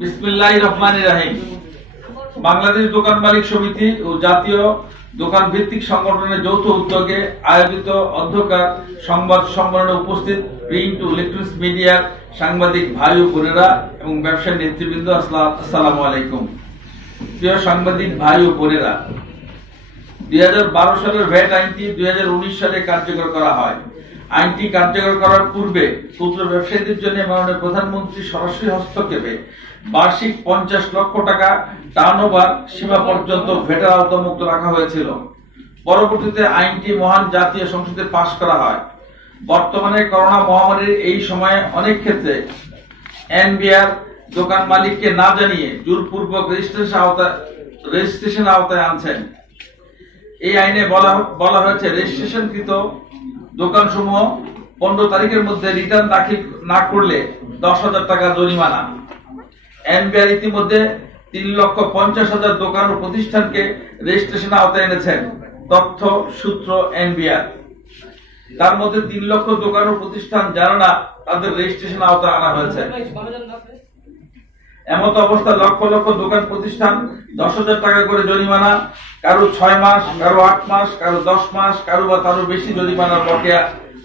বিসমিল্লাহির রহমানির রহিম। বাংলাদেশ দোকান মালিক সমিতি ও জাতীয় দোকান ভিত্তিক সংগঠনের যৌথ উদ্যোগে আয়োজিত অধ্যকার সংবাদ সম্মেলনে উপস্থিত প্রিন্ট ও ইলেকট্রনিক্স মিডিয়ার সাংবাদিক ভাই ও বোনেরা এবং ব্যবসায়ী নেতৃবৃন্দ, আসসালামু আলাইকুম। প্রিয় সাংবাদিক ভাই ও বোনেরা, 2012 সালের ভ্যাট আইনটি 2019 সালে কার্যকর করা হয়। আইনটি কার্যকর করার পূর্বে ক্ষুদ্র ব্যবসায়ীদের জন্য মাননীয় প্রধানমন্ত্রী সরাসরি হস্তক্ষেপে বার্ষিক 50 লক্ষ টাকা টার্নওভার সীমা পর্যন্ত ভ্যাটের আওতামুক্ত রাখা হয়েছিল। পরবর্তীতে আইনটি মহান জাতীয় সংসদে পাশ করা হয়। বর্তমানে করোনা মহামারীর এই সময়ে অনেক ক্ষেত্রে এনবিআর দোকান মালিককে না জানিয়ে জোরপূর্বক রেজিস্ট্রেশন আওতায় আনছেন। এই আইনে বলা হয়েছে, রেজিস্ট্রেশনকৃত দোকানসমূহ 15 তারিখের মধ্যে রিটার্ন দাখিল না করলে 10,000 টাকা জরিমানা। এনবিআর ইতিমধ্যে 3,50,000 দোকান ও প্রতিষ্ঠানকে রেজিস্ট্রেশন আওতায় এনেছেন। তথ্য সূত্র এনবিআর। তার মধ্যে 3 লক্ষ দোকান ও প্রতিষ্ঠান জানে না তাদের রেজিস্ট্রেশন আওতায় আনা হয়েছে। এমত অবস্থা লক্ষ লক্ষ দোকান প্রতিষ্ঠান 10,000 টাকা করে জরিমানা, কারো 6 মাস, কারো 8 মাস, কারো 10 মাস, কারো বা তারও বেশি জরিমানার বকেয়া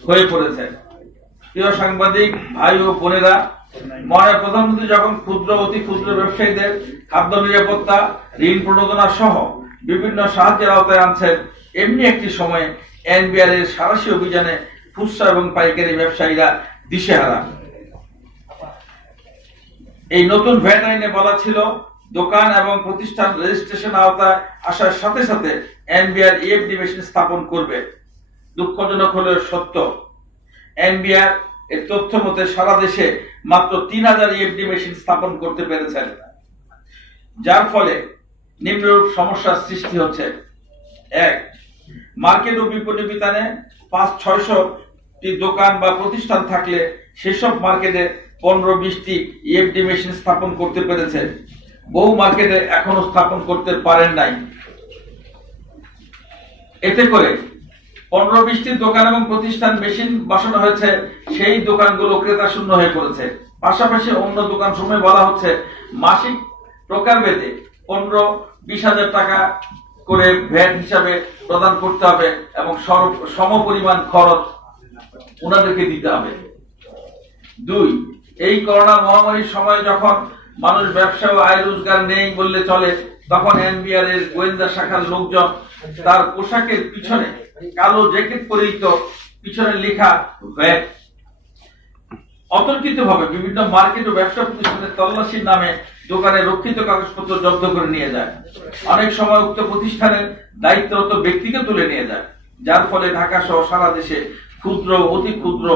হয়ে পড়েছে। প্রিয় সাংবাদিক ভাই ও বোনেরা, মাননীয় প্রধানমন্ত্রী যখন ক্ষুদ্র অতি ক্ষুদ্র ব্যবসায়ীদের খাদ্য নিরাপত্তা, ঋণ প্রণোদনা সহ বিভিন্ন সাহায্যের আওতায় আনছেন, এমনি একটি সময়ে এনবিআর এর সাঁড়াশি অভিযানে খুচরা এবং পাইকারি ব্যবসায়ীরা দিশেহারা। এই নতুন ভ্যাট আইনে বলা ছিল, দোকান এবং প্রতিষ্ঠান রেজিস্ট্রেশন আওতায় আসার সাথে সাথে এনবিআর ইএফডি মেশিন স্থাপন করবে। দুঃখজনক হলেও সত্য, এনবিআর এর তথ্য মতে সারা দেশে মাত্র 3,000 ইএফডি মেশিন স্থাপন করতে পেরেছেন, যার ফলে নিম্নরূপ সমস্যার সৃষ্টি হচ্ছে। 1. মার্কেট ও বিপণী বিতানে 500-600টি দোকান বা প্রতিষ্ঠান থাকলে সেসব মার্কেটে 15-20টি ইএফডি মেশিন স্থাপন করতে পেরেছে, বহু মার্কেটে এখনো স্থাপন করতে পারেন নাই। এতে করে 15-20টি দোকান এবং প্রতিষ্ঠান মেশিন বসানো হয়েছে, সেই দোকানগুলো ক্রেতা শূন্য হয়ে পড়েছে। পাশাপাশি অন্য দোকান সমূহে বলা হচ্ছে, মাসিক প্রকারভেদে 15-20,000 টাকা করে ভ্যাট হিসাবে প্রদান করতে হবে এবং সমপরিমাণ খরচ ওনাদেরকে দিতে হবে। 2. এই করোনা মহামারীর সময় যখন মানুষ ব্যবসা ও আয় রোজগার নেই বললে চলে, তখন এনবিআর এর গোয়েন্দা শাখার লোকজন তার পোশাকের পিছনে কালো জ্যাকেট পরিহিত, পিছনে লেখা ভ্যাট, অতর্কিতভাবে বিভিন্ন মার্কেট ও ব্যবসা প্রতিষ্ঠানের তল্লাশির নামে দোকানে রক্ষিত কাগজপত্র জব্দ করে নিয়ে যায়। অনেক সময় উক্ত প্রতিষ্ঠানের দায়িত্বরত ব্যক্তিকে তুলে নিয়ে যায়, যার ফলে ঢাকা সহ সারা দেশে ক্ষুদ্র অতি ক্ষুদ্র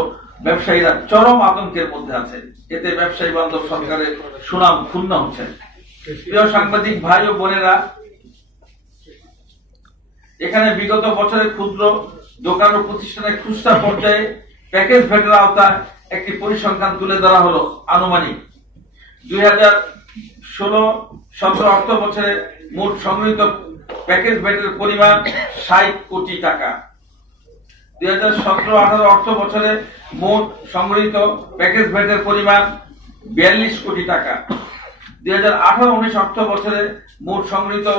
ব্যবসায়ীরা চরম আতঙ্কের মধ্যে আছে। এতে ব্যবসায়ী বান্ধব সরকারের সুনাম ক্ষুণ্ণ হচ্ছে। প্রিয় সাংবাদিক ভাই ও বোনেরা, এখানে বিগত বছরে ক্ষুদ্র দোকান ও প্রতিষ্ঠানের খুচরা পর্যায়ে প্যাকেজ ভ্যাটের আওতায় একটি পরিসংখ্যান তুলে ধরা হলো। আনুমানিক 2016-17 অর্থ বছরে মোট সংগৃহীত প্যাকেজ ভ্যাটের পরিমাণ 60 কোটি টাকা। 2017-18 অর্থ বছরে মোট সংগৃহীত প্যাকেজ ভ্যাটের পরিমাণ 42 কোটি টাকা। 2018-19 অর্থ বছরে মোট সংগৃহীত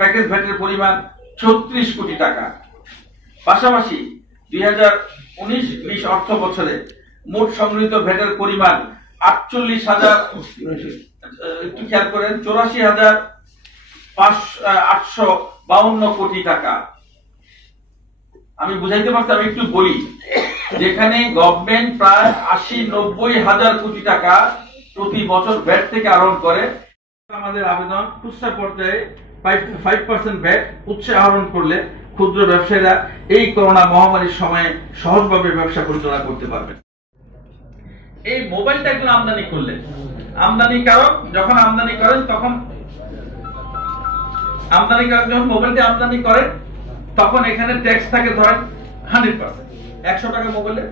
প্যাকেজ ভ্যাটের পরিমাণ 36 কোটি টাকা। পাশাপাশি 2019-20 অর্থ বছরে মোট সংগৃহীত ভ্যাটের পরিমাণ 84,852 কোটি টাকা। আমি বুঝাইতে পারছি, আমি একটু বলি, যেখানে গভর্নমেন্ট প্রায় 80-90 হাজার কোটি টাকা প্রতি বছর ভ্যাট থেকে আহরণ করে, আমাদের আবেদন খুচরা পর্যায়ে 5% ভ্যাট উৎসে আহরণ করলে ক্ষুদ্র ব্যবসায়ীরা এই করোনা মহামারীর সময়ে সহজভাবে ব্যবসা পরিচালনা করতে পারবে। এই মোবাইলটা একজন আমদানি করলেন, আমদানিকারক যখন আমদানি করেন, তখন আমদানিকারক যখন মোবাইলটি আমদানি করেন, তখন এখানে ট্যাক্স থাকে ধরেন 100%। 100 টাকা মোবাইলে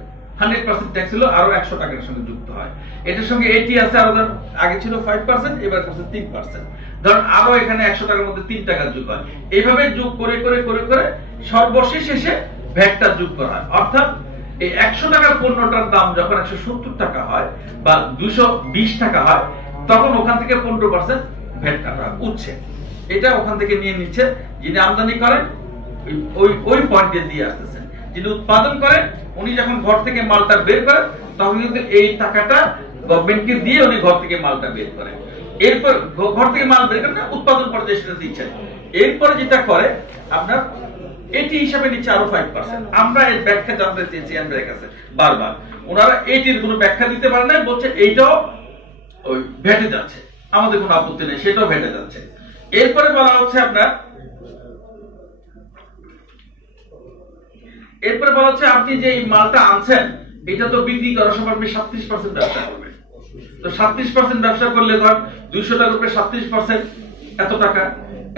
100% ট্যাক্স হলো, আরো 100 টাকার সঙ্গে যুক্ত হয়। এটার সঙ্গে এটি আছে, আরো আগে ছিল 5%, এবার করছে 3%। ধরুন আরো এখানে 100 টাকার মধ্যে 3 টাকা যোগ হয়। এইভাবে যোগ করে করে করে করে সর্বশেষ এসে ভ্যাটটা যোগ করা হয়। অর্থাৎ এই 100 টাকার পণ্যটার দাম যখন 170 টাকা হয় বা 220 টাকা হয়, তখন ওখান থেকে 15% ভ্যাট কাটা উঠছে। এটা ওখান থেকে নিয়ে নিচ্ছে, যিনি আমদানি করেন ওই পয়েন্টে দিয়ে আসতেছেন, যিনি উৎপাদন করেন উনি যখন ঘর থেকে মালটা বের করেন তখন কিন্তু এই টাকাটা গভর্নমেন্টকে দিয়ে উনি ঘর থেকে মালটা বের করেন। এরপর ঘর থেকে মাল বের করেন উৎপাদন পর্যায়ে সেটা দিচ্ছেন। এরপরে যেটা করে আপনার এটি হিসাবে নিচ্ছে আরো 5%। আমরা এর ব্যাখ্যা জানতে চেয়েছি আমাদের কাছে বারবার, ওনারা এটির কোনো ব্যাখ্যা দিতে পারে না, বলছে এইটাও ওই ভেটে যাচ্ছে, আমাদের কোনো আপত্তি নেই, সেটাও ভেটে যাচ্ছে। এরপরে বলা হচ্ছে আপনার, এরপরে বলা হচ্ছে আপনি যে এই মালটা আনছেন এটা তো বিক্রি করার সময় আপনি 37% ব্যবসা করবেন। তো 37% ব্যবসা করলে ধর 200 টাকার উপরে 37% এত টাকা,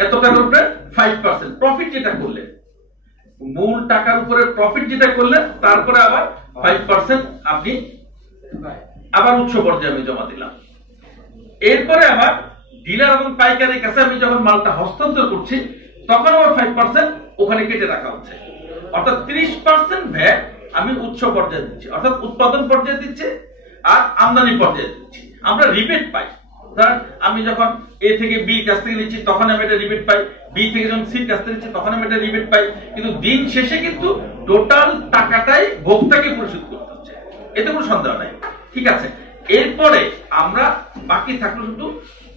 এত টাকার উপরে 5% প্রফিট যেটা করলেন, মূল টাকার উপরে প্রফিট যেটা করলেন তারপরে আবার 5% আপনি আবার উচ্চ পর্যায়ে আমি জমা দিলাম। এরপরে আবার ডিলার এবং পাইকারের কাছে আমি যখন মালটা হস্তান্তর করছি তখন আবার 5% ওখানে কেটে রাখা হচ্ছে। অর্থাৎ 30% ভ্যাট আমি উচ্চ পর্যায়ে দিচ্ছি, অর্থাৎ উৎপাদন পর্যায়ে দিচ্ছি আর আমদানি পর্যায়ে দিচ্ছি। আমরা রিবেট পাই, ধর আমি যখন এ থেকে বি কাছ থেকে নিচ্ছি তখন আমি একটা রিবেট পাই, বি থেকে যখন সি কাছ থেকে নিচ্ছি তখন আমি একটা রিবেট পাই, কিন্তু দিন শেষে কিন্তু টোটাল টাকাটাই ভোক্তাকে পরিশোধ করতে হচ্ছে, এতে কোনো সন্দেহ নাই। ঠিক আছে, এরপরে আমরা বাকি থাকলো শুধু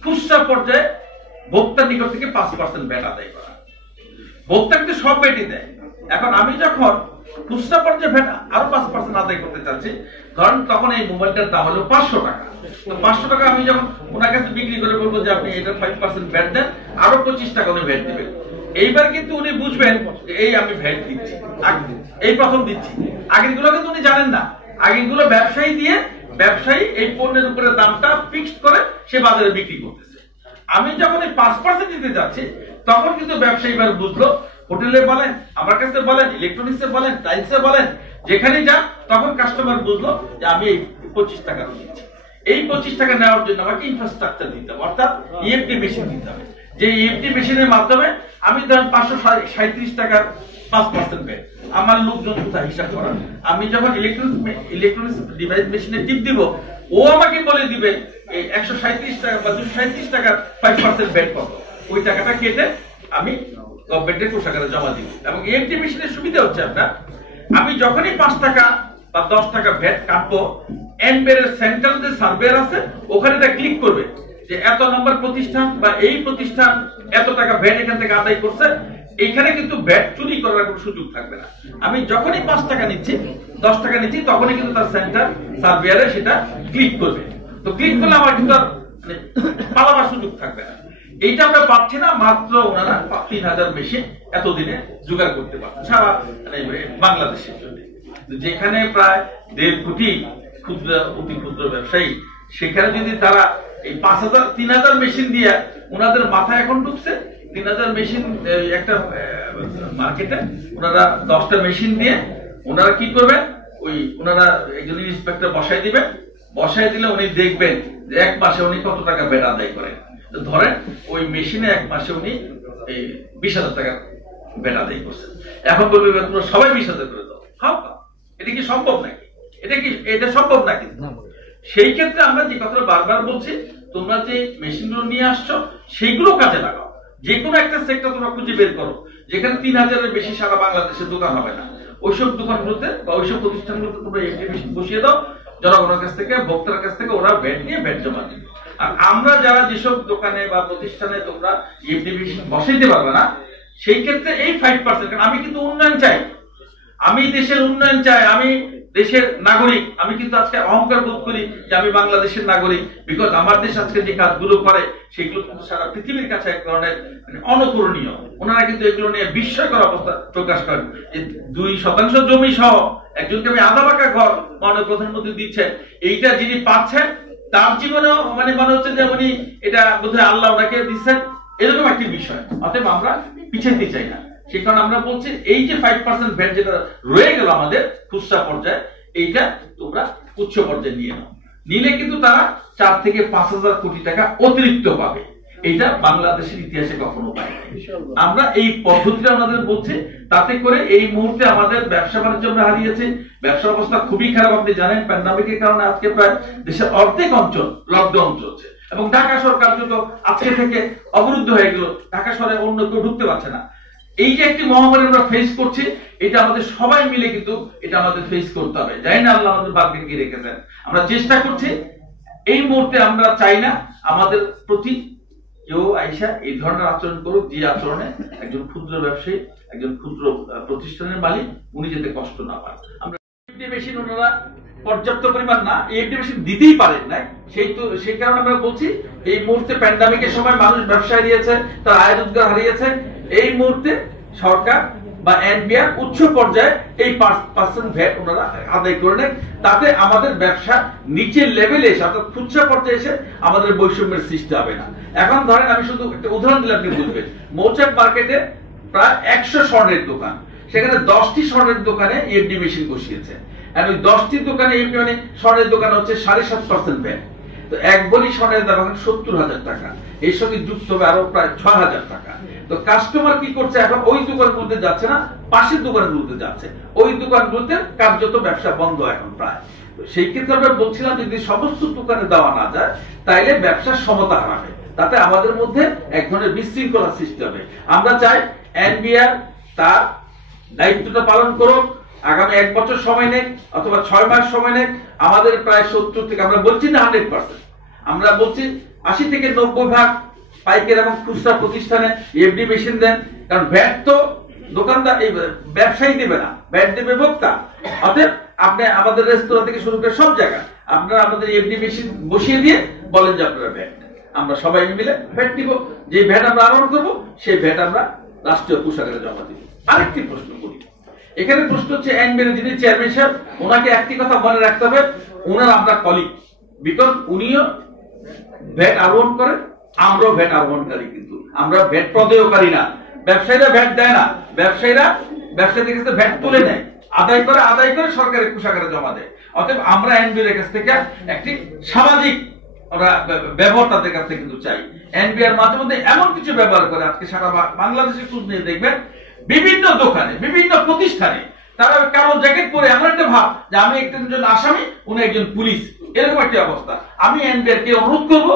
খুচরা পর্যায়ে ভোক্তার নিকট থেকে 5% ভ্যাট আদায় করা। ভোক্তা কিন্তু সব ভ্যাটই দেয়। এখন আমি যখন খুচরা পর্যায়ে ভ্যাট আরো 5% আদায় করতে চাচ্ছি, ধরেন তখন এই মোবাইলটার দাম হলো 500 টাকা। তো 500 টাকা আমি যখন ওনার কাছে বিক্রি করে বলবো যে আপনি এটা 5% ভ্যাট দেন, আরো 25 টাকা উনি ভ্যাট দিবেন। এইবার কিন্তু উনি বুঝবেন এই আমি ভ্যাট দিচ্ছি, এই প্রথম দিচ্ছি। আগেরগুলো কিন্তু উনি জানেন না, আগেরগুলো ব্যবসায়ী দিয়ে ব্যবসায়ী এই পণ্যের উপরে দামটা ফিক্সড করে সে বাজারে বিক্রি করতেছে। আমি যখন এই 5% দিতে যাচ্ছি তখন কিন্তু ব্যবসায়ী এবার বুঝলো, হোটেলে বলেন, আমার কাছে বলেন, ইলেকট্রনিক্সে বলেন, টাইলসে বলেন, যেখানে যান তখন কাস্টমার বুঝলো যে আমি এই 25 টাকা দিচ্ছি। এই 25 টাকা নেওয়ার জন্য আমাকে ইনফ্রাস্ট্রাকচার দিতে হবে, অর্থাৎ ইএফটি মেশিন দিতে হবে। যে ইএফটি মেশিনের মাধ্যমে আমি ধরেন 537 টাকার 5% ভ্যাট, আমার লোকজন কোথায় হিসাব করা, আমি যখন ইলেকট্রনিক্স ডিভাইস মেশিনে টিপ দিব ও আমাকে বলে দিবে এই 137 টাকা বা 237 টাকার 5% ভ্যাট কত, ওই টাকাটা কেটে আমি গভর্নমেন্টের কোষাগারে জমা দিব। এবং ইএফটি মেশিনের সুবিধা হচ্ছে আপনার, আমি যখনই 5 টাকা বা 10 টাকা ভ্যাট কাটবো, এনবের সেন্ট্রাল যে সার্ভেয়ার আছে ওখানে এটা ক্লিক করবে যে এত নম্বর প্রতিষ্ঠান বা এই প্রতিষ্ঠান এত টাকা ভ্যাট এখান থেকে আদায় করছে, এখানে কিন্তু ভ্যাট চুরি করার কোনো সুযোগ থাকবে না। আমি যখনই 5 টাকা নিচ্ছি 10 টাকা নিচ্ছি তখনই কিন্তু তার সেন্টার সার্ভেয়ারে সেটা ক্লিক করবে। তো ক্লিক করলে আমার কিন্তু মানে পালাবার সুযোগ থাকবে না। এইটা আমরা পাচ্ছি না, মাত্র ওনারা 3000 মেশিন এতদিনে জোগাড় করতে পারছে সারা বাংলাদেশের জন্য। যেখানে প্রায় 1.5 কোটি ক্ষুদ্র অতি ক্ষুদ্র ব্যবসায়ী, সেখানে যদি তারা এই 3000 মেশিন দিয়ে ওনাদের মাথায় এখন ঢুকছে 3000 মেশিন একটা মার্কেটে ওনারা 10টা মেশিন দিয়ে ওনারা কি করবেন, ওই ওনারা একজন ইন্সপেক্টর বসাই দিবেন, বসাই দিলে উনি দেখবেন যে এক মাসে উনি কত টাকা ভ্যাট আদায় করেন। ধরেন ওই মেশিনে এক মাসে উনি 20,000 টাকা ভ্যাট আদায় করছেন, এখন বলবে তোমরা সবাই 20,000 করে দাও। হাও, এটা কি সম্ভব নাকি? এটা সম্ভব নাকি? সেই ক্ষেত্রে আমরা যে কথাটা বারবার বলছি, তোমরা যে মেশিনগুলো নিয়ে আসছো সেইগুলো কাজে লাগাও। যে কোনো একটা সেক্টর তোমরা খুঁজে বের করো যেখানে 3000-এর বেশি সারা বাংলাদেশে দোকান হবে না, ওইসব দোকানগুলোতে বা ওইসব প্রতিষ্ঠানগুলোতে তোমরা ইএফটি মেশিন বসিয়ে দাও, জনগণের কাছ থেকে, ভোক্তার কাছ থেকে ওরা ভ্যাট নিয়ে ভ্যাট জমা দিবে। আর আমরা যারা যেসব দোকানে বা প্রতিষ্ঠানে তোমরা ইএফটি মেশিন বসাইতে পারবে না, সেই ক্ষেত্রে এই 5%, কারণ আমি কিন্তু উন্নয়ন চাই, আমি দেশের উন্নয়ন চাই, আমি দেশের নাগরিক, আমি কিন্তু আজকে অহংকার বোধ করি যে আমি বাংলাদেশের নাগরিক, বিকজ আমার দেশ আজকে যে কাজগুলো করে সেগুলো কিন্তু সারা পৃথিবীর কাছে এক ধরনের অনুকরণীয়। ওনারা কিন্তু এগুলো নিয়ে বিস্ময়কর অবস্থা প্রকাশ করেন। 2% জমি সহ একজনকে আমি আধা পাকা ঘর মাননীয় প্রধানমন্ত্রী দিচ্ছেন, এইটা যিনি পাচ্ছেন তার জীবনেও মানে মনে হচ্ছে যে উনি এটা বোধহয় আল্লাহ ওনাকে দিচ্ছেন, এরকম একটি বিষয়। অতএব আমরা পিছাইতে চাই না, সেই কারণে আমরা বলছি এই যে 5% ভ্যাট যেটা রয়ে গেল আমাদের খুচরা পর্যায়ে, এইটা তোমরা উচ্চ পর্যায়ে নিয়ে নাও, নিলে কিন্তু তারা 4 থেকে 5,000 কোটি টাকা অতিরিক্ত পাবে। এটা বাংলাদেশের ইতিহাসে কখনো পায়নি। আমরা এই পদ্ধতিটা আমাদের বলছি, তাতে করে এই মুহূর্তে আমাদের ব্যবসা বাণিজ্য আমরা হারিয়েছি, ব্যবসা অবস্থা খুবই খারাপ। আপনি জানেন প্যান্ডামিকের কারণে আজকে প্রায় দেশের অর্ধেক অঞ্চল লকডাউন চলছে। এবং ঢাকা শহর কার্যত আজকে থেকে অবরুদ্ধ হয়ে গেল, ঢাকা শহরে অন্য কেউ ঢুকতে পারছে না। এই যে একটি মহামারী আমরা ফেস করছি, এটা আমাদের সবাই মিলে কিন্তু এটা আমাদের ফেস করতে হবে। জানি না আল্লাহ আমাদের ভাগ্যে কি রেখেছেন, আমরা চেষ্টা করছি। এই মুহূর্তে আমরা চাই না আমাদের প্রতি কেউ আইসা এই ধরনের আচরণ করুক, যে আচরণে একজন ক্ষুদ্র ব্যবসায়ী, একজন ক্ষুদ্র প্রতিষ্ঠানের মালিক উনি যাতে কষ্ট না পান। আমরা মেশিন ওনারা পর্যাপ্ত পরিমাণ না, এফডি মেশিন দিতেই পারেন না, সেই কারণে আমরা বলছি এই মুহূর্তে প্যান্ডামিকের সময় মানুষ ব্যবসা হারিয়েছে, তার আয় রোজগার হারিয়েছে। এই মুহূর্তে সরকার বা এনবিআর উচ্চ পর্যায়ে এই 5% ভ্যাট ওনারা আদায় করে নেন, তাতে আমাদের ব্যবসা নিচের লেভেলে এসে অর্থাৎ খুচরা পর্যায়ে এসে আমাদের বৈষম্যের সৃষ্টি হবে না। এখন ধরেন আমি শুধু একটা উদাহরণ দিলে আপনি বুঝবেন, মৌচাক মার্কেটে প্রায় 100 স্বর্ণের দোকান, সেখানে 10টি স্বর্ণের দোকানে এফডি মেশিন বসিয়েছে। আর ওই 10টি দোকানে এফডি মানে স্বর্ণের দোকান হচ্ছে 7.5% ভ্যাট। তো এক ভরি স্বর্ণের দাম এখন 70,000 টাকা, এর সঙ্গে যুক্ত হবে আরো প্রায় 6,000 টাকা। তো কাস্টমার কি করছে, এখন ওই দোকানগুলোতে যাচ্ছে না, পাশের দোকানগুলোতে যাচ্ছে। ওই দোকানগুলোতে কার্যত ব্যবসা বন্ধ এখন প্রায়। সেই ক্ষেত্রে আমরা বলছিলাম যদি সমস্ত দোকানে দেওয়া না যায় তাইলে ব্যবসার সমতা হারাবে, তাতে আমাদের মধ্যে এক ধরনের বিশৃঙ্খলা সৃষ্টি হবে। আমরা চাই এনবিআর তার দায়িত্বটা পালন করুক, আগামী 1 বছর সময় নেক অথবা 6 মাস সময় নেক। আমাদের প্রায় 70 থেকে, আমরা বলছি না 100%, আমরা বলছি 80 থেকে 90 ভাগ পাইকারি এবং খুচরা প্রতিষ্ঠানে এফডি মেশিন দেন। কারণ ভ্যাট তো দোকানদার এই ব্যবসায়ী দেবে না, ভ্যাট দেবে ভোক্তা। অতএব আপনি আমাদের রেস্তোরাঁ থেকে শুরু করে সব জায়গায় আপনারা আমাদের এফডি মেশিন বসিয়ে দিয়ে বলেন যে আপনারা ভ্যাট দেন, আমরা সবাই মিলে ভ্যাট দিব। যে ভ্যাট আমরা আরোহণ করবো সেই ভ্যাট আমরা রাষ্ট্রীয় কোষাগারে জমা দিব। আরেকটি প্রশ্ন করি, এখানে প্রশ্ন হচ্ছে এনবিআর যিনি চেয়ারম্যান সাহেব, ওনাকে একটি কথা মনে রাখতে হবে, ওনার আমরা কলিগ, বিকজ উনিও ভ্যাট আরোহণ করেন, আমরাও ভ্যাট আরোহণকারী, কিন্তু আমরা ভ্যাট প্রদেয়কারী না। ব্যবসায়ীরা ভ্যাট দেয় না, ব্যবসায়ীরা ব্যবসায়ীদের কাছে ভ্যাট তুলে নেয়, আদায় করে সরকারের কোষাগারে জমা দেয়। অতএব আমরা এনবিআর কাছ থেকে একটি সামাজিক ব্যবহার তাদের কাছ থেকে কিন্তু চাই। এনবিআর মাঝে মধ্যে এমন কিছু ব্যবহার করে, আজকে সারা বাংলাদেশে খোঁজ নিয়ে দেখবেন বিভিন্ন দোকানে বিভিন্ন প্রতিষ্ঠানে তারা কারো জ্যাকেট পরে এমন একটা ভাব যে আমি একজন আসামি, উনি একজন পুলিশ, এরকম একটি অবস্থা। আমি এনবিআর কে অনুরোধ করব,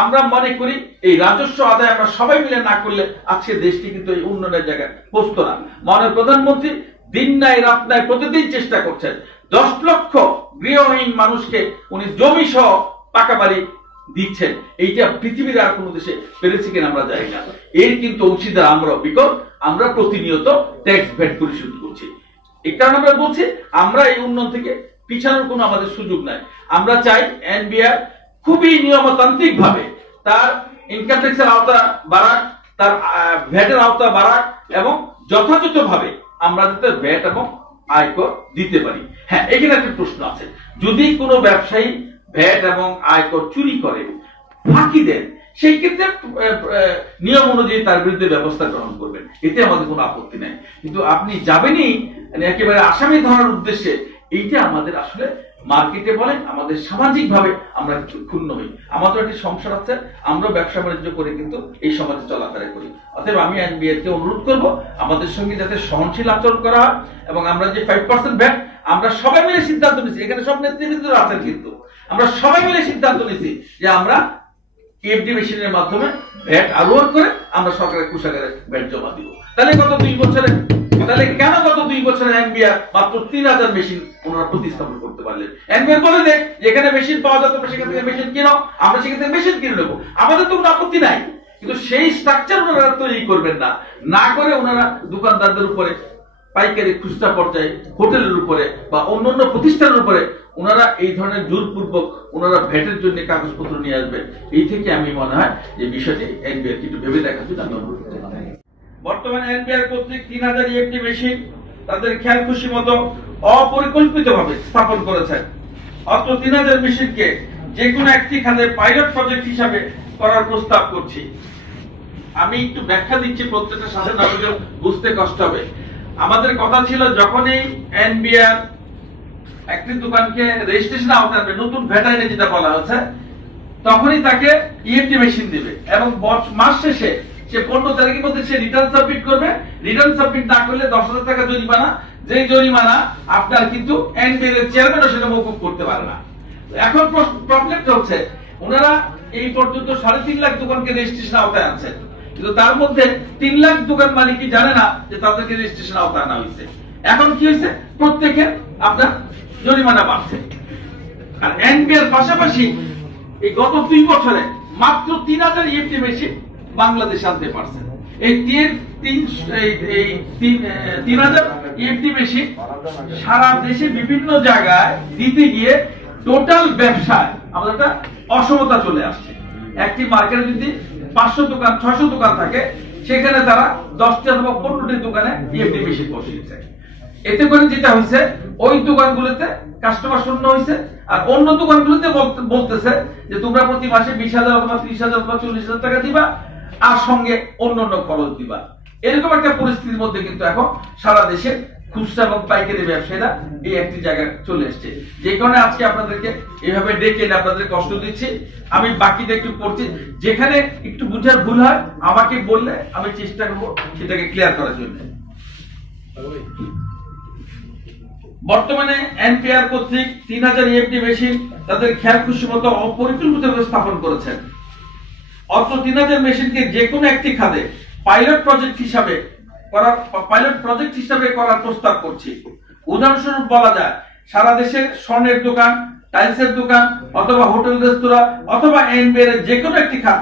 আমরা মনে করি এই রাজস্ব আদায় আমরা সবাই মিলে না করলে আজকে দেশটি কিন্তু এই উন্নয়নের জায়গায় পৌঁছতো না। মাননীয় প্রধানমন্ত্রী দিন নাই রাত নাই প্রতিদিন চেষ্টা করছেন 10 লক্ষ গৃহহীন মানুষকে উনি জমি সহ পাকা বাড়ি দিচ্ছেন। এইটা পৃথিবীর আর কোন দেশে পেরেছে কিনা আমরা জানি না। এর কিন্তু অংশীদার আমরা, বিকজ আমরা প্রতিনিয়ত ট্যাক্স ভ্যাট পরিশোধ করছি। এই কারণে আমরা বলছি আমরা এই উন্নয়ন থেকে পিছানোর কোনো আমাদের সুযোগ নাই। আমরা চাই এনবিআর খুবই নিয়মতান্ত্রিক ভাবে তার ইনকাম ট্যাক্সের আওতা বাড়াক, তার ভ্যাটের আওতা বাড়াক এবং যথাযথভাবে আমরা যাতে ভ্যাট এবং আয়কর দিতে পারি। হ্যাঁ, এখানে একটা প্রশ্ন আছে, যদি কোনো ব্যবসায়ী ভ্যাট এবং আয়কর চুরি করে, ফাঁকি দেন, সেই ক্ষেত্রে নিয়ম অনুযায়ী তার বিরুদ্ধে ব্যবস্থা গ্রহণ করবেন, এতে আমাদের কোনো আপত্তি নাই। কিন্তু আপনি যাবেনই একেবারে আসামি ধরার উদ্দেশ্যে, এইটা আমাদের আসলে মার্কেটে বলেন আমাদের সামাজিক ভাবে আমরা ক্ষুণ্ণ হই। আমাদের একটি সংসার আছে, আমরা ব্যবসা বাণিজ্য করে কিন্তু এই সমাজে চলাফেরা করি। অতএব আমি এনবিআর কে অনুরোধ করব আমাদের সঙ্গে যাতে সহনশীল আচরণ করা হয় এবং আমরা যে 5% ভ্যাট আমরা সবাই মিলে সিদ্ধান্ত নিয়েছি, এখানে সব নেতৃবৃন্দরা আছেন, কিন্তু আমরা সবাই মিলে সিদ্ধান্ত নিয়েছি যে আমরা এফডি মেশিনের মাধ্যমে ভ্যাট আরোহণ করে আমরা সরকারের কোষাগারে ভ্যাট জমা দিব। তাহলে গত 2 বছরে, তাহলে কেন গত 2 বছরে এনবিআর মাত্র 3000 মেশিন ওনারা প্রতিস্থাপন করতে পারলেন? এনবিআর বলে দেখ যেখানে মেশিন পাওয়া যাবে সেখান থেকে মেশিন কিনো, আমরা সেখান থেকে মেশিন কিনে নেবো, আমাদের তো কোনো আপত্তি নাই। কিন্তু সেই স্ট্রাকচার ওনারা তৈরি করবেন না, না করে ওনারা দোকানদারদের উপরে, পাইকারি খুচরা পর্যায়ে, হোটেলের উপরে বা অন্যান্য প্রতিষ্ঠানের উপরে ওনারা এই ধরনের জোরপূর্বক ওনারা ভ্যাটের জন্য কাগজপত্র নিয়ে আসবেন। এই থেকে আমি মনে হয় যে বিষয়টি এনবিআর একটু ভেবে দেখা উচিত। আমি অনুরোধ করতে চাই, বর্তমানে এনবিআর কর্তৃক 3000 এফডি মেশিন তাদের খেয়াল খুশি মতো অপরিকল্পিতভাবে স্থাপন করেছেন। অত 3000 মেশিনকে যে কোনো একটি খাতে পাইলট প্রজেক্ট হিসাবে করার প্রস্তাব করছি। আমি একটু ব্যাখ্যা দিচ্ছি, প্রত্যেকটা সাধারণ নাগরিকের বুঝতে কষ্ট হবে। আমাদের কথা ছিল যখনই এনবিআর একটি দোকানকে রেজিস্ট্রেশন আওতায় আনবে, নতুন ভ্যাট আইনে যেটা বলা হচ্ছে, তখনই তাকে ইএফটি মেশিন দিবে এবং মাস শেষে সে 15 তারিখের মধ্যে সে রিটার্ন সাবমিট করবে। রিটার্ন সাবমিট না করলে 10,000 টাকা জরিমানা, যে জরিমানা আপনার কিন্তু এনবিআর এর চেয়ারম্যানও সেটা মওকুফ করতে পারে না। এখন প্রবলেমটা হচ্ছে ওনারা এই পর্যন্ত 3.5 লাখ দোকানকে রেজিস্ট্রেশন আওতায় আনছেন, কিন্তু তার মধ্যে 3 লাখ দোকান মালিকই জানে না যে তাদেরকে রেজিস্ট্রেশন আওতায় আনা হয়েছে। এখন কি হয়েছে, প্রত্যেকের আপনার জরিমানা বাড়ছে। আর এনপিআর পাশাপাশি এই গত 2 বছরে মাত্র 3000 ইএফটি মেশিন বাংলাদেশে আনতে পারছে। এই 3000 ইএফটি মেশিন সারা দেশে বিভিন্ন জায়গায় দিতে গিয়ে টোটাল ব্যবসায় আমাদের একটা অসমতা চলে আসছে। একটি মার্কেটে যদি 500 দোকান 600 দোকান থাকে, সেখানে তারা 10টি অথবা 15টি দোকানে ইএফটি মেশিন বসিয়েছে। এতে করে যেটা হয়েছে, ওই দোকানগুলোতে কাস্টমার শূন্য হয়েছে, আর অন্য দোকানগুলোতে বলতেছে যে তোমরা প্রতি মাসে 20,000 অথবা 30,000 অথবা 40,000 টাকা দিবা, আর সঙ্গে অন্যান্য খরচ দিবা। এরকম একটা পরিস্থিতির মধ্যে কিন্তু এখন সারা দেশে খুচরা এবং পাইকারি ব্যবসায়ীরা এই একটি জায়গায় চলে এসছে। যে কারণে আজকে আপনাদেরকে এইভাবে ডেকে আপনাদের কষ্ট দিচ্ছি। আমি বাকিটা একটু পড়ছি, যেখানে একটু বুঝার ভুল হয় আমাকে বললে আমি চেষ্টা করবো সেটাকে ক্লিয়ার করার জন্য। বর্তমানে এনপিআর কর্তৃক 3000 ইএফটি মেশিন তাদের খেয়াল খুশি মতো অপরিকল্পিতভাবে স্থাপন করেছেন। অত্র 3000 মেশিনকে যে কোনো একটি খাতে পাইলট প্রজেক্ট হিসাবে করার প্রস্তাব করছি। উদাহরণস্বরূপ বলা যায়, সারা দেশে স্বর্ণের দোকান, টাইলসের দোকান অথবা হোটেল রেস্তোরাঁ অথবা এনপিআর এর যে কোনো একটি খাত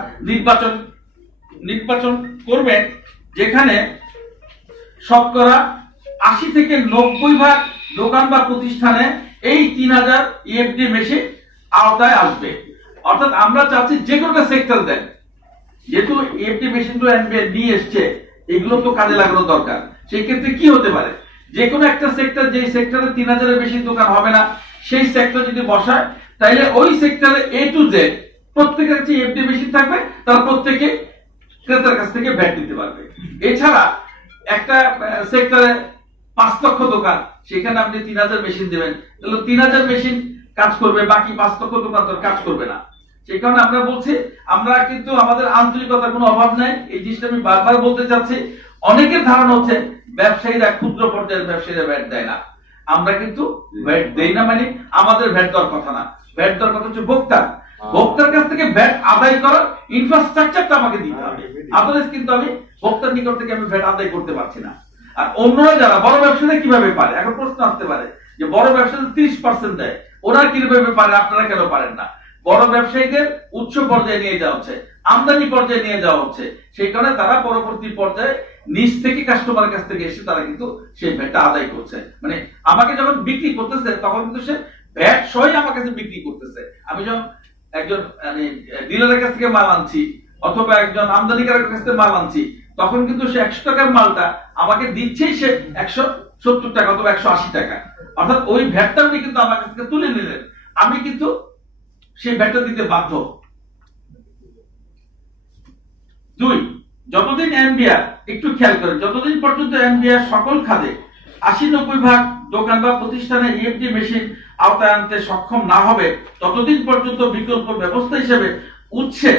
নির্বাচন করবেন, যেখানে শতকরা 80 থেকে 90% দোকান বা প্রতিষ্ঠানে এই 3000 ইএফটি মেশিন আওতায় আসবে। অর্থাৎ আমরা চাচ্ছি যে কোনো সেক্টর দেন, যেহেতু ইএফটি মেশিনগুলো এনপিআর নিয়ে এসছে, এগুলো তো কাজে লাগানো দরকার। সেই ক্ষেত্রে কি হতে পারে, যে কোনো একটা সেক্টর, যে সেক্টরে 3000 বেশি দোকান হবে না, সেই সেক্টর যদি বসায়, তাইলে ওই সেক্টরে A to Z প্রত্যেকের কাছে ইএফটি মেশিন থাকবে, তারা প্রত্যেকে ক্রেতার কাছ থেকে ভ্যাট দিতে পারবে। এছাড়া একটা সেক্টরে 5 লক্ষ দোকান, সেখানে আপনি 3000 মেশিন দেবেন, তাহলে 3000 মেশিন কাজ করবে, বাকি 5 লক্ষ দোকান তো কাজ করবে না। সেই কারণে আমরা বলছি, আমরা কিন্তু আমাদের আন্তরিকতার কোনো অভাব নাই। এই জিনিসটা আমি বারবার বলতে চাচ্ছি। অনেকের ধারণা হচ্ছে ব্যবসায়ীরা, ক্ষুদ্র পর্যায়ের ব্যবসায়ীরা ভ্যাট দেয় না। আমরা কিন্তু ভ্যাট দেই না, মানে আমাদের ভ্যাট দেওয়ার কথা না। ভ্যাট দেওয়ার কথা হচ্ছে ভোক্তার কাছ থেকে ভ্যাট আদায় করার ইনফ্রাস্ট্রাকচারটা আমাকে দিতে হবে। আদারওয়াইজ কিন্তু আমি ভোক্তার নিকট থেকে আমি ভ্যাট আদায় করতে পারছি না। আর অন্যরা যারা বড় ব্যবসায়ী কিভাবে পারে, এখন প্রশ্ন আসতে পারে যে বড় ব্যবসায়ী 30% দেয়, ওরা কিভাবে পারে, আপনারা কেন পারেন না? বড় ব্যবসায়ীদের উচ্চ পর্যায়ে নিয়ে যাওয়া হচ্ছে, আমদানি পর্যায়ে নিয়ে যাওয়া হচ্ছে। সেই কারণে তারা পরবর্তী পর্যায়ে নিজ থেকে কাস্টমারের কাছ থেকে এসে তারা কিন্তু সেই ভ্যাটটা আদায় করছে। মানে আমাকে যখন বিক্রি করতেছে, তখন কিন্তু সে ভ্যাট সহই আমার কাছে বিক্রি করতেছে। আমি যখন একজন ডিলারের কাছ থেকে মাল আনছি অথবা একজন আমদানিকারকের কাছ থেকে মাল আনছি, তখন কিন্তু সে 100 টাকার মালটা আমাকে দিচ্ছেই সে 170 টাকা অথবা 180 টাকা। অর্থাৎ ওই ভ্যাটটা উনি কিন্তু আমার কাছ থেকে তুলে নিলেন, আমি কিন্তু সেই ভ্যাটটা দিতে বাধ্য। 2, যতদিন এনবিআর, একটু খেয়াল করেন, যতদিন পর্যন্ত এনবিআর সকল খাতে 80-90% দোকান বা প্রতিষ্ঠানে ইএফটি মেশিন আওতায় আনতে সক্ষম না হবে, ততদিন পর্যন্ত বিকল্প ব্যবস্থা হিসেবে উৎসে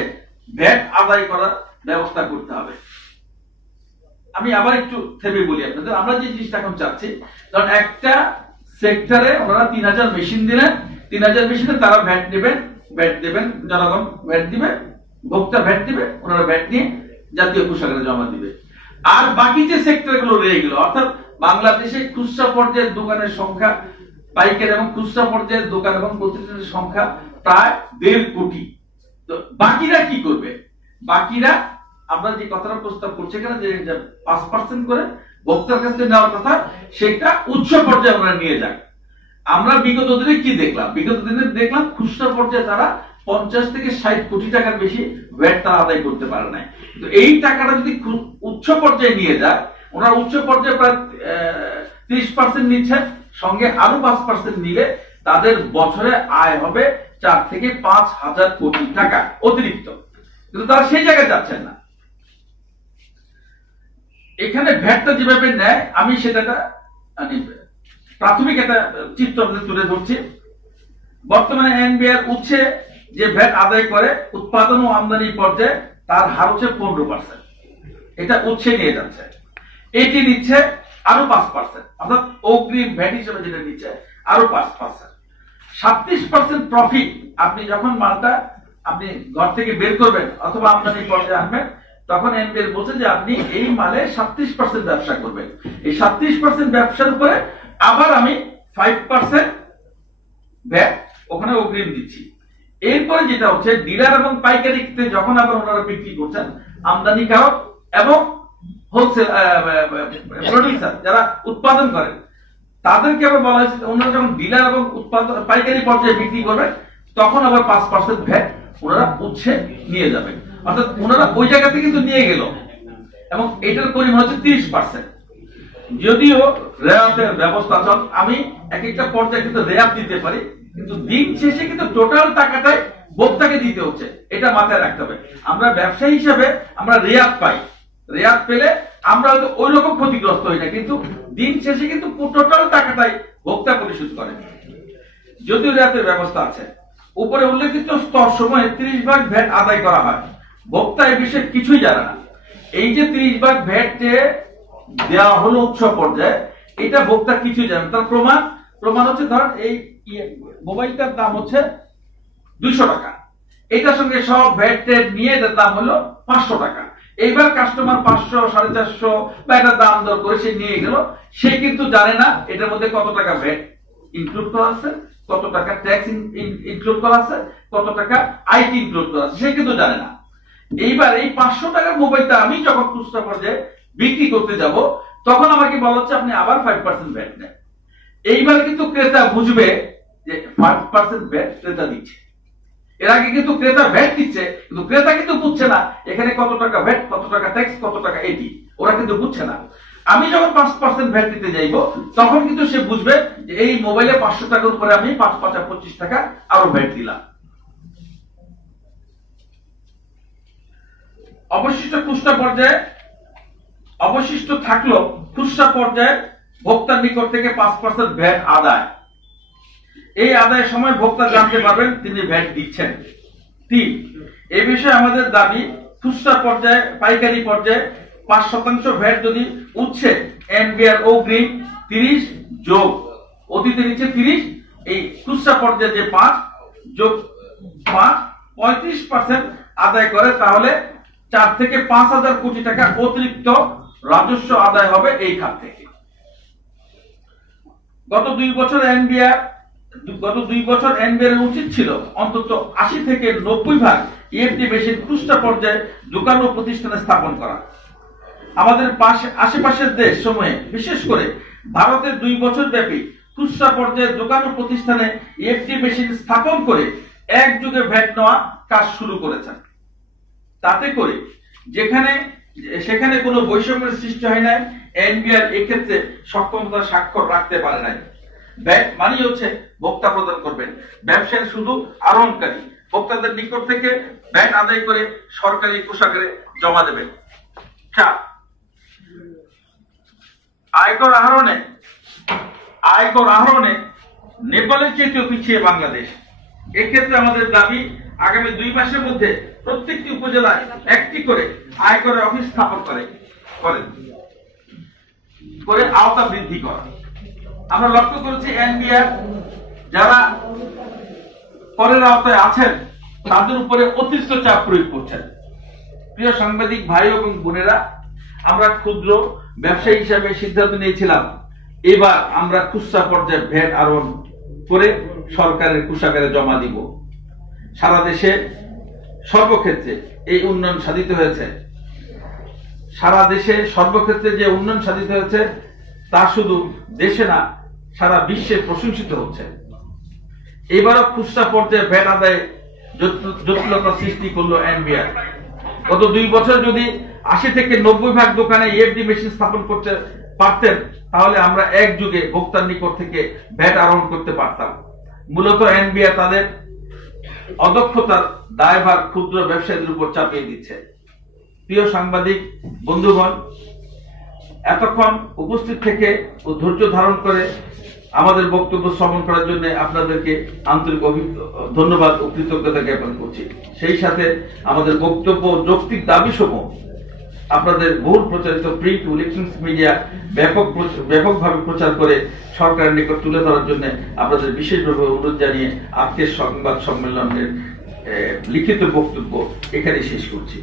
ভ্যাট আদায় করার ব্যবস্থা করতে হবে। আমি আবার একটু থেমে বলি আপনাদের, আমরা যে জিনিসটা এখন চাচ্ছি, কারণ একটা সেক্টরে ওনারা 3000 মেশিন দিলেন, 3000 মেশিনে তারা ভ্যাট দেবেন, জনগণ ভ্যাট দিবে, ভোক্তা ভ্যাট দিবে, ওনারা ভ্যাট নিয়ে জাতীয় কোষাগারে জমা দিবে। আর বাকি যে সেক্টরগুলো রয়ে গেল, অর্থাৎ বাংলাদেশে খুচরা পর্যায়ের দোকানের সংখ্যা, পাইকারি এবং খুচরা পর্যায়ের দোকান এবং প্রতিষ্ঠানের সংখ্যা প্রায় 1.5 কোটি। তো বাকিরা কি করবে? বাকিরা আমরা যে কথাটা প্রস্তাব করছি এখানে, যে 5% করে ভোক্তার কাছ থেকে নেওয়ার কথা, সেটা উচ্চ পর্যায়ে আমরা নিয়ে যাই। আমরা বিগত দিনে কি দেখলাম? বিগত দিনে দেখলাম খুচরা পর্যায়ে তারা 50 থেকে 60 কোটি টাকার বেশি ভ্যাট তারা আদায় করতে পারে নাই। তো এই টাকাটা যদি উচ্চ পর্যায়ে নিয়ে যায়, ওনারা উচ্চ পর্যায়ে প্রায় 30% নিচ্ছে, সঙ্গে আরো 5% নিলে তাদের বছরে আয় হবে 4 থেকে 5 হাজার কোটি টাকা অতিরিক্ত। কিন্তু তারা সেই জায়গায় যাচ্ছেন না। এখানে ভ্যাটটা যেভাবে নেয়, আমি সেটা প্রাথমিক একটা চিত্র তুলে ধরছি। বর্তমানে এনবিআর উৎসে যে ভ্যাট আদায় করে উৎপাদন ও আমদানি পর্যায়ে, তার হার হচ্ছে 15%। এটা উৎসে নিয়ে যাচ্ছে, এটি নিচ্ছে আরো 5%, অর্থাৎ অগ্রিম ভ্যাট হিসেবে যেটা নিচ্ছে আরো 5%। 37% প্রফিট আপনি যখন মালটা আপনি ঘর থেকে বের করবেন অথবা আমদানি পর্যায়ে আনবেন, তখন এনবিআর বলছে যে আপনি এই মালে 37% ব্যবসা করবেন। এই 37% ব্যবসার উপরে আবার আমি 5% ভ্যাট ওখানে অগ্রিম দিচ্ছি। এরপরে যেটা হচ্ছে ডিলার এবং পাইকারিতে যখন আবার ওনারা বিক্রি করছেন, আমদানিকারক এবং হোলসেল প্রোডিউসার যারা উৎপাদন করেন তাদেরকে আবার বলা হয়েছে ওনারা যখন ডিলার এবং উৎপাদন পাইকারি পর্যায়ে বিক্রি করবেন তখন আবার 5% ভ্যাট ওনারা উচ্ছে নিয়ে যাবেন। অর্থাৎ ওনারা ওই জায়গাতে কিন্তু নিয়ে গেল এবং এটার পরিমাণ হচ্ছে 30%। যদিও রেয়াতের ব্যবস্থা আছে, আমি এক একটা পর্যায়ে কিন্তু রেয়াত দিতে পারি, কিন্তু দিন শেষে কিন্তু টোটাল টাকাটাই ভোক্তাকে দিতে হচ্ছে, এটা মাথায় রাখতে হবে। আমরা ব্যবসায়ী হিসেবে আমরা রেয়াত পাই, রেয়াত পেলে আমরা হয়তো ওই রকম ক্ষতিগ্রস্ত হই না, কিন্তু দিন শেষে কিন্তু টোটাল টাকাটাই ভোক্তা পরিশোধ করে। যদিও রেয়াতের ব্যবস্থা আছে, উপরে উল্লেখিত স্তর সময়ে 30 ভাগ ভ্যাট আদায় করা হয়। ভোক্তা এই বিষয়ে কিছুই জানে না। এই যে 30 ভাগ ভ্যাট যে দেওয়া হলো উৎসব পর্যায়ে, এটা ভোক্তা কিছুই জানে। তার প্রমাণ হচ্ছে ধরেন এই মোবাইলটার দাম হচ্ছে 200 টাকা, এটার সঙ্গে সব ভ্যাট নিয়ে এটার দাম হলো 500 টাকা। এইবার কাস্টমার 500, 450 বা এটা দাম দর করে সে নিয়ে গেল, সে কিন্তু জানে না এটার মধ্যে কত টাকা ভ্যাট ইনক্লুড করা আছে, কত টাকা ট্যাক্স ইনক্লুড করা আছে, কত টাকা আইটি ইনক্লুড করা আছে, সে কিন্তু জানে না। এইবার এই 500 টাকার মোবাইলটা আমি যখন খুচরা পর্যায়ে বিক্রি করতে যাব, তখন আমাকে বলা হচ্ছে আপনি আবার 5% ভ্যাট নেন। এইবার কিন্তু ক্রেতা বুঝবে যে 5% ভ্যাট ক্রেতা দিচ্ছে। এর আগে কিন্তু ক্রেতা ভ্যাট দিচ্ছে, কিন্তু ক্রেতা কিন্তু বুঝছে না এখানে কত টাকা ভ্যাট, কত টাকা ট্যাক্স, কত টাকা এটি, ওরা কিন্তু বুঝছে না। আমি যখন 5% ভ্যাট দিতে যাইব, তখন কিন্তু সে বুঝবে যে এই মোবাইলে 500 টাকার উপরে আমি 5-5-25 টাকা আরো ভ্যাট দিলাম। অবশিষ্ট থাকলো খুচরা পর্যায়ে ভোক্তার নিকট থেকে 5% ভ্যাট আদায়। এই আদায়ের সময় ভোক্তা জানতে পারবেন তিনি ভ্যাট দিচ্ছেন। 3, এই বিষয়ে আমাদের দাবি খুচরা পর্যায়ে পাইকারি পর্যায়ে 5% ভ্যাট যদি উচ্ছে এনবিআর অগ্রিম 30 যোগ অতীতে নিচে 30, এই খুচরা পর্যায়ে যে 5 যোগ 5 35% আদায় করে, তাহলে 4 থেকে 5,000 কোটি টাকা অতিরিক্ত রাজস্ব আদায় হবে এই খাত থেকে। গত 2 বছর এনবিআর উচিত ছিল অন্তত 80 থেকে 90 ভাগ ইএফটি মেশিন খুচরা পর্যায়ে দোকান ও প্রতিষ্ঠানে স্থাপন করা। আমাদের আশেপাশের দেশ সমূহে বিশেষ করে ভারতে 2 বছর ব্যাপী খুচরা পর্যায়ে দোকান ও প্রতিষ্ঠানে ইএফটি মেশিন স্থাপন করে একযোগে ভ্যাট নেওয়া কাজ শুরু করেছেন। তাতে করে সেখানে কোনো বৈষম্যের সৃষ্টি হয় নাই। এনবিআর এক্ষেত্রে সক্ষমতার স্বাক্ষর রাখতে পারে নাই। ভ্যাট মানে হচ্ছে ভোক্তা প্রদান করবেন, ব্যবসায়ী শুধু আরোহণকারী। ভোক্তাদের নিকট থেকে ভ্যাট আদায় করে সরকারি কোষাগারে জমা দেবেন। 4, আয়কর আহরণে নেপালের চেয়ে পিছিয়ে বাংলাদেশ। এক্ষেত্রে আমাদের দাবি আগামী 2 মাসের মধ্যে প্রত্যেকটি উপজেলায় একটি করে আয়করের অফিস স্থাপন করে আওতা বৃদ্ধি করা। আমরা লক্ষ্য করেছি এনবিআর যারা করের আওতায় আছেন তাদের উপরে অতিরিক্ত চাপ প্রয়োগ করছেন। প্রিয় সাংবাদিক ভাই এবং বোনেরা, আমরা ক্ষুদ্র ব্যবসায়ী হিসাবে সিদ্ধান্ত নিয়েছিলাম এবার আমরা খুচরা পর্যায়ে ভ্যাট আরোহণ করে সরকারের কোষাগারে জমা দিব। সারা দেশে সর্বক্ষেত্রে এই উন্নয়ন সাধিত হয়েছে। সারা দেশে সর্বক্ষেত্রে যে উন্নয়ন সাধিত হয়েছে তা শুধু দেশে না, সারা বিশ্বে প্রশংসিত হচ্ছে। এবারও খুচরা পর্যায়ে ভ্যাট আদায়ে জটিলতা সৃষ্টি করলো এনবিআর। গত 2 বছর যদি 80 থেকে 90 ভাগ দোকানে ইএফটি মেশিন স্থাপন করতে পারতেন, তাহলে আমরা একযোগে ভোক্তার নিকট থেকে ভ্যাট আরোহণ করতে পারতাম। মূলত এনবিআর তাদের অদক্ষতার দায়ভার ক্ষুদ্র ব্যবসায়ীদের উপর চাপিয়ে দিচ্ছে। প্রিয় সাংবাদিক বন্ধুগণ, এতক্ষণ উপস্থিত থেকে ও ধৈর্য ধারণ করে আমাদের বক্তব্য শ্রবণ করার জন্য আপনাদেরকে আন্তরিক ধন্যবাদ ও কৃতজ্ঞতা জ্ঞাপন করছি। সেই সাথে আমাদের বক্তব্য যৌক্তিক দাবি সমূহ আপনাদের বহুল প্রচারিত প্রিন্ট ও ইলেকট্রনিক্স মিডিয়া ব্যাপকভাবে প্রচার করে সরকারের নিকট তুলে ধরার জন্য আপনাদের বিশেষভাবে অনুরোধ জানিয়ে আজকের সংবাদ সম্মেলনের লিখিত বক্তব্য এখানে শেষ করছি।